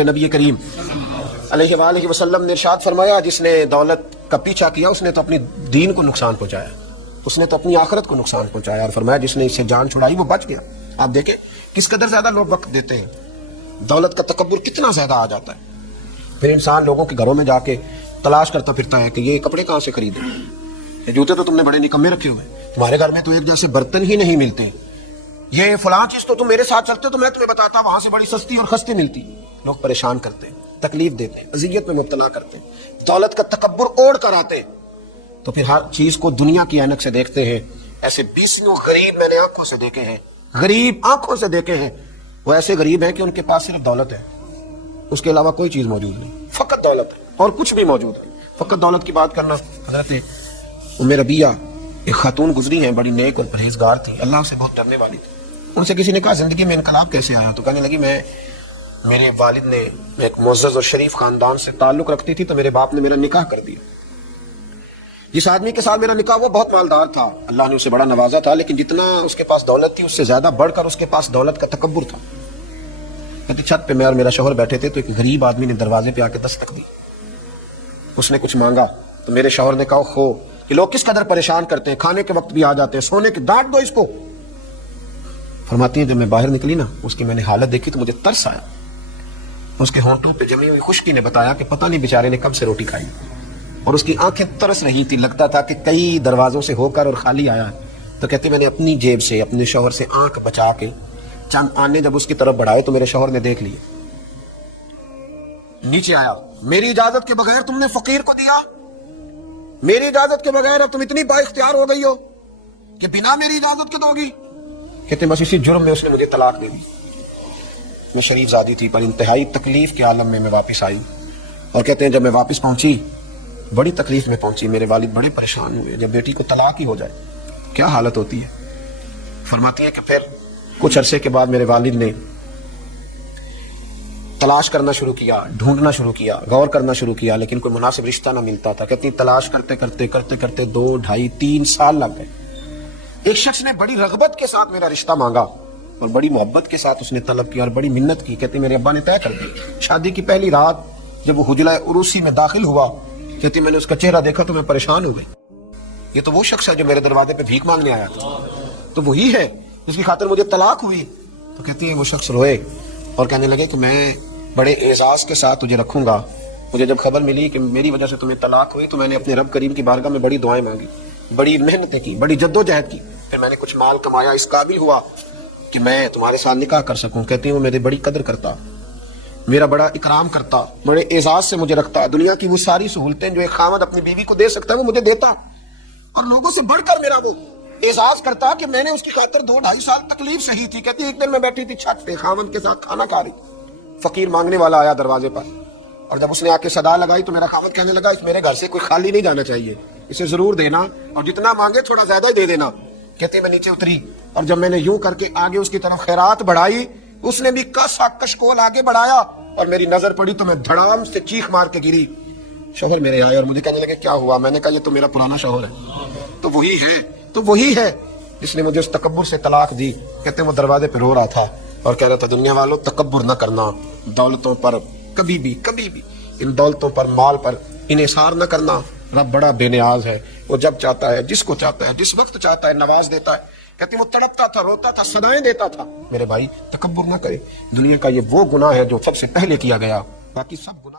میرے نبی کریم علیہ وآلہ وسلم نے ارشاد فرمایا جس نے دولت کا پیچھا کیا اس نے تو اپنی دین کو نقصان پہنچایا، اس نے تو اپنی آخرت کو نقصان پہنچایا، اور فرمایا جس نے اس سے جان چھڑائی وہ بچ گیا۔ آپ دیکھیں کس قدر زیادہ لوگ وقت دیتے ہیں، دولت کا تکبر کتنا زیادہ آ جاتا ہے۔ پھر انسان لوگوں کے گھروں میں جا کے تلاش کرتا پھرتا ہے کہ یہ کپڑے کہاں سے خریدے، یہ جوتے تو تم نے بڑے نکمے رکھے ہوئے، تمہارے گھر میں تو ایک جیسے برتن ہی نہیں ملتے، یہ فلاں چیز تو تم میرے ساتھ چلتے تو میں تمہیں بتاتا وہاں سے بڑی سستی اور سستی ملتی۔ لوگ پریشان کرتے ہیں، تکلیف دیتے ہیں، اذیت میں مبتلا کرتے ہیں، دولت کا تکبر اوڑھ کر آتے ہیں، تو پھر ہر چیز کو دنیا کی عینک سے دیکھتے ہیں۔ ایسے بیسوں غریب میں نے آنکھوں سے دیکھے ہیں، غریب آنکھوں سے دیکھے ہیں، وہ ایسے غریب ہیں کہ ان کے پاس صرف دولت ہے، اس کے علاوہ کوئی چیز موجود نہیں، فقط دولت ہے اور کچھ بھی موجود ہے، فقط دولت کی بات کرنا۔ حضرت ام ربیہ ایک خاتون گزری ہیں، بڑی نیک اور پرہیزگار تھی، اللہ سے بہت ڈرنے والی تھی۔ ان سے کسی نے کہا زندگی میں انقلاب کیسے آیا؟ تو کہنے لگی میرے والد نے ایک معزز اور شریف خاندان سے تعلق رکھتی تھی تو میرے باپ نے میرا نکاح کر دیا۔ جس آدمی کے ساتھ میرا نکاح وہ بہت مالدار تھا، اللہ نے اسے بڑا نوازا تھا، لیکن جتنا اس کے پاس دولت تھی اس سے زیادہ بڑھ کر اس کے پاس دولت کا تکبر تھا۔ کہتی چھت پہ میں اور میرا شوہر بیٹھے تھے تو ایک غریب آدمی نے دروازے پہ آ کے دستک دی، اس نے کچھ مانگا تو میرے شوہر نے کہا خو کہ لوگ کس قدر پریشان کرتے ہیں، کھانے کے وقت بھی آ جاتے ہیں، سونے کے ڈانٹ دو اس کو۔ فرماتی ہیں جب میں باہر نکلی نا اس کی میں نے حالت دیکھی تو مجھے ترس آیا، اس کے ہونٹوں پہ جمی ہوئی خشکی نے بتایا کہ پتہ نہیں بیچارے نے کب سے روٹی کھائی، اور اس کی آنکھیں ترس رہی تھی، لگتا تھا کہ کئی دروازوں سے ہو کر اور خالی آیا ہے۔ تو کہتے میں نے اپنی جیب سے اپنے شوہر سے آنکھ بچا کے چند آنے جب اس کی طرف بڑھائے تو میرے شوہر نے دیکھ لیے، نیچے آیا، میری اجازت کے بغیر تم نے فقیر کو دیا، میری اجازت کے بغیر اب تم اتنی با اختیار ہو گئی ہو کہ بنا میری اجازت کے دو گی؟ کہتے بس اسی جرم میں اس نے مجھے طلاق دے دی۔ میں شریف زادی تھی پر انتہائی تکلیف کے عالم میں واپس آئی، اور کہتے ہیں جب میں واپس پہنچی بڑی تکلیف میں پہنچی، میرے والد بڑے پریشان ہوئے، جب بیٹی کو طلاق ہی ہو جائے کیا حالت ہوتی ہے۔ فرماتی ہے کہ پھر کچھ عرصے کے بعد میرے والد نے تلاش کرنا شروع کیا، ڈھونڈنا شروع کیا، غور کرنا شروع کیا، لیکن کوئی مناسب رشتہ نہ ملتا تھا۔ کہتی تلاش کرتے کرتے کرتے کرتے 2، 2.5، 3 سال لگ گئے۔ ایک شخص نے بڑی رغبت کے ساتھ میرا رشتہ مانگا اور بڑی محبت کے ساتھ اس نے طلب کیا اور بڑی منت کی۔ کہتے میرے ابا نے طے کر دی، شادی کی پہلی رات جب وہ حجرہ عروسی میں داخل ہوا، کہتی میں نے اس کا چہرہ دیکھا تو میں پریشان ہو گئی، یہ تو وہ شخص ہے جو میرے دروازے پہ بھیک مانگنے آیا تھا، تو وہی ہے جس کی خاطر مجھے طلاق ہوئی۔ تو کہتی ہے وہ شخص روئے اور کہنے لگے کہ میں بڑے اعزاز کے ساتھ تجھے رکھوں گا۔ مجھے جب خبر ملی کہ میری وجہ سے تمہیں طلاق ہوئی تو میں نے اپنے رب کریم کی بارگاہ میں بڑی دعائیں مانگی، بڑی محنتیں کی، بڑی جدوجہد کی، پھر میں نے کچھ مال کمایا، اس قابل ہوا کہ میں تمہارے ساتھ نکاح کر سکوں۔ کہتی ہوں میری بڑی قدر کرتا، میرا بڑا اکرام کرتا، بڑے اعزاز سے مجھے رکھتا، دنیا کی وہ ساری سہولتیں جو ایک خاوند اپنی بیوی کو دے سکتا ہے وہ مجھے دیتا، اور لوگوں سے بڑھ کر میرا وہ اعزاز کرتا کہ میں نے اس کی خاطر 2، 2.5 سال تکلیف سہی تھی۔ کہتی ایک دن میں بیٹھی تھی چھت پہ خاوند کے ساتھ کھانا کھا رہی، فقیر مانگنے والا آیا دروازے پر، اور جب اس نے آ کے صدا لگائی تو میرا خاوند کہنے لگا اس میرے گھر سے کوئی خالی نہیں جانا چاہیے، اسے ضرور دینا اور جتنا مانگے تھوڑا زیادہ ہی دے دینا۔ کہتے میں نیچے اتری اور جب میں نے یوں کر کے آگے اس کی طرف خیرات بڑھائی، اس نے بھی کسا کشکول آگے بڑھایا اور میری نظر پڑی تو میں دھڑام سے چیخ مار کے گری۔ شوہر میرے آئے اور مجھے کہنے لگے کیا ہوا؟ میں نے کہا یہ تو میرا پرانا شوہر ہے، تو وہی ہے جس نے مجھے اس تکبر سے طلاق دی۔ کہتے وہ دروازے پہ رو رہا تھا اور کہہ رہا تھا دنیا والوں تکبر نہ کرنا، دولتوں پر کبھی بھی ان دولتوں پر، مال پر انحصار نہ کرنا، رب بڑا بے نیاز ہے، وہ جب چاہتا ہے، جس کو چاہتا ہے، جس وقت چاہتا ہے نواز دیتا ہے۔ کہتے وہ تڑپتا تھا، روتا تھا، صدائیں دیتا تھا۔ میرے بھائی تکبر نہ کرے، دنیا کا یہ وہ گناہ ہے جو سب سے پہلے کیا گیا، باقی سب گناہ